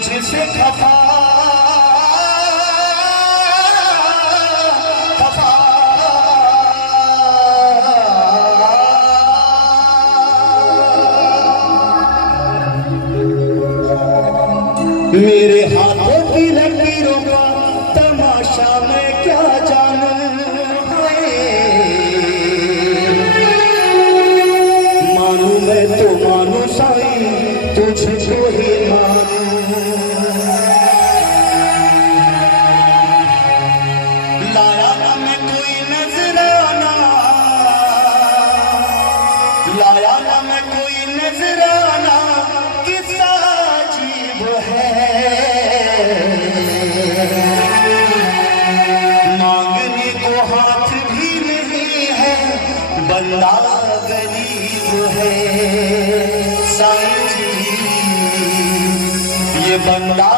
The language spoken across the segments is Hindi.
तुझसे खफा खफा मेरे हाथों की लकीरों का तमाशा मैं क्या जानूं, मानू मैं तो मानू साईं तुझको ही मानू। लाया ना मैं कोई नजराना, लाया ना मैं कोई नजराना, किस्सा अजीब है। मांगने को हाथ भी नहीं है, बंदा गरीब है। साईं जी ये बंदा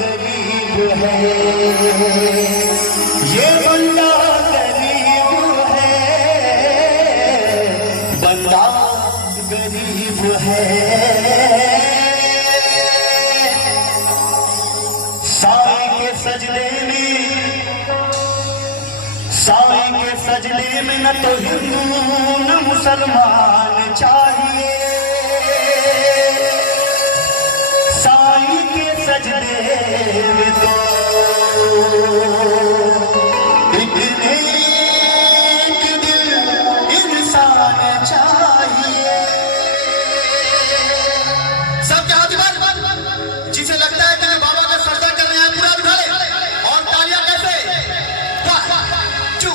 गरीब है, ये बंदा गरीब है, बंदा गरीब है। साईं के सजदे में, साईं के सजदे में न तो हिंदू न मुसलमान चाहिए, साईं के सजदे में तो एक नेक दिल इंसान चाहिए। सब क्या हाथ जिसे लगता है कि बाबा का सजदा कर रहे हैं पूरा उठाए और तालियां कैसे 1 2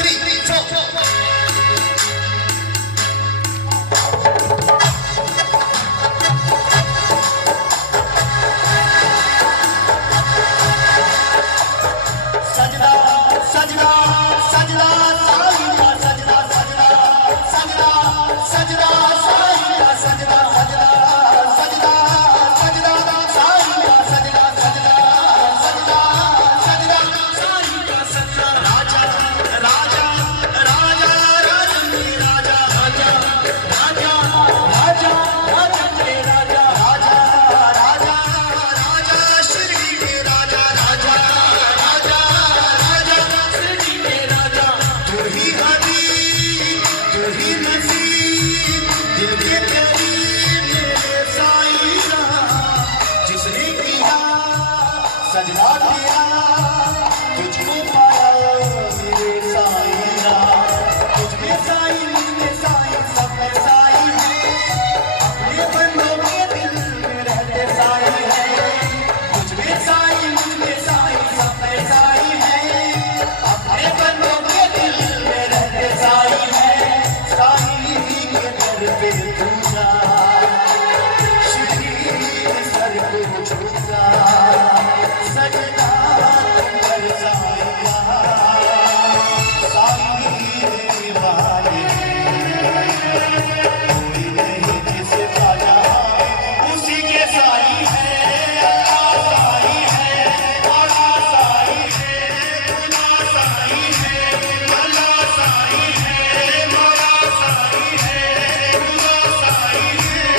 3 4। सजदा सजदा सजदा साईं का सजदा, सजदा सजदा सजदा साईं का सजदा, सजदा सजदा सजदा साईं का सजदा, सजदा सजदा सजदा साईं का सजदा। राजा राजा राजा राजन राजा राजा राजा राजा राजन रे राजा, राजा राजा राजा शिरडी के राजा, राजा राजा राजा शिरडी के राजा। तू ही हबीब तू ही नसीब दिल के करीब मेरे साईं रहा, जिसने किया सजदा तेरा तुझको पाया मेरे साईं रहा। तुझमें साईं मुझमें साईं सब में साईं है, अपने बंदों के दिल में रहते साईं है। तुझमें साईं मुझमें साईं सब में साईं है, अपने बंदों के दिल में रहते साईं है। साईं के दर पे तू जा, शिरडी सर को झुका, सजदा कर साईं साईं दीवाने कोई नहीं जिसे पाया उसी के साईं है। अल्लाह साईं है, बड़ा साईं है, खुदा साईं है, अल्लाह साईं है, बड़ा साईं है, खुदा साईं है।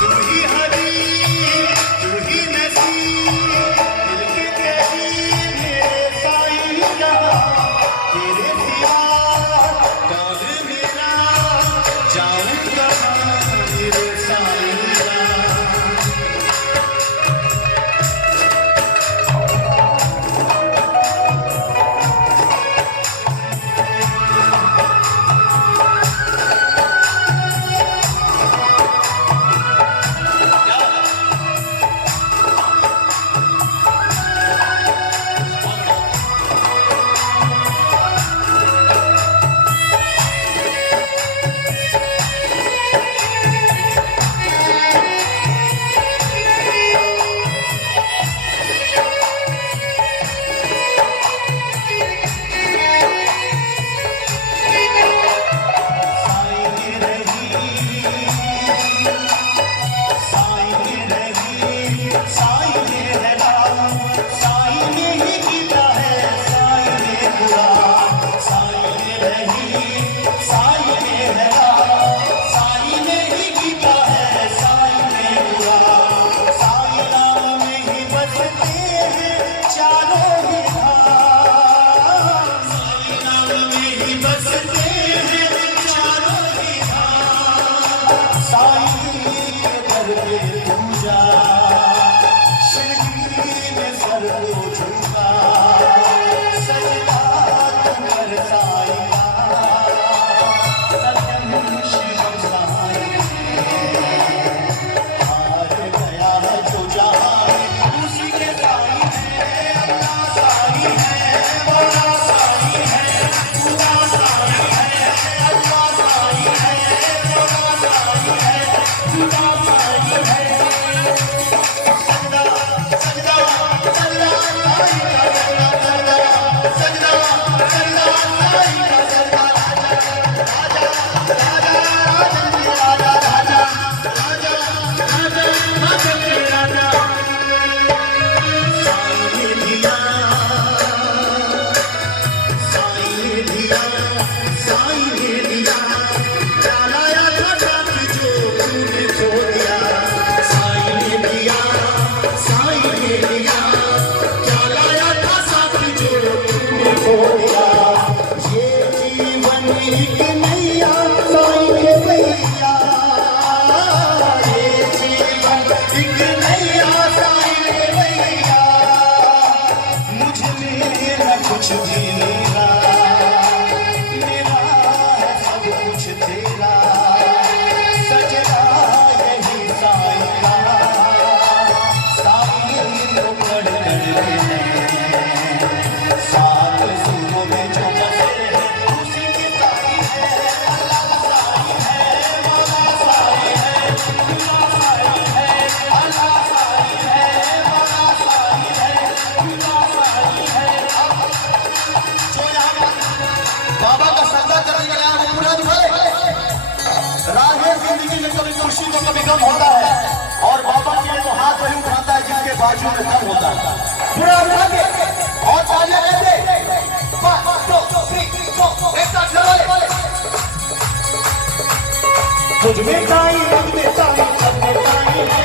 तू ही हबीब तू ही नसीब दिल के करीब मेरे साईं रहा, तेरे सिवा कौन मेरा जाऊं कहाँ मेरे साईं रहा। जिंदगी में कभी खुशी तो कभी गम होता है, और बाबा के तो हाथ वही उठाता है जिसके बाजू में दम होता है। पूरा उठा के और तालियां कैसे 1 2 3 4 एक साथ चलो। तुझ में साईं, मुझ में साईं, सब में साईं है,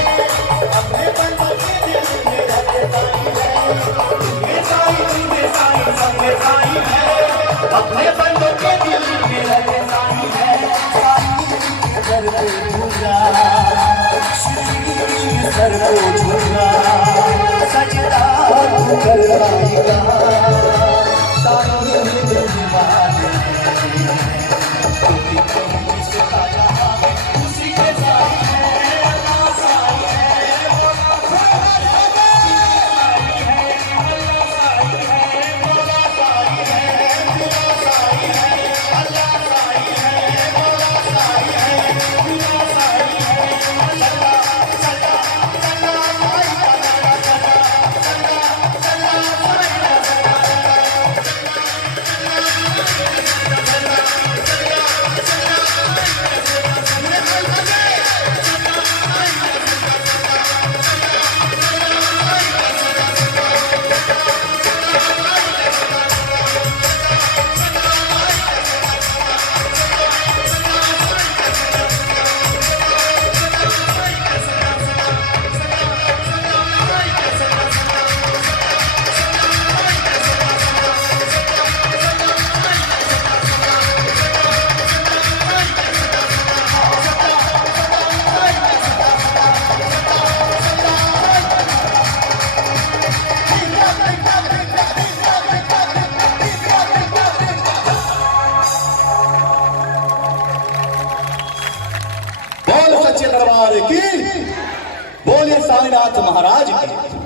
अपने बंदों के दिल में रहते साईं है। तुझ में साईं, मुझ में साईं, सब में साईं है, अपने बंदों के दिल में रहते साईं है। सर को झूला, श्री सर को झूला, सजदा करवाएगा साईं दीवाने। बोल सच्चे दरबार की, बोले साईनाथ महाराज की।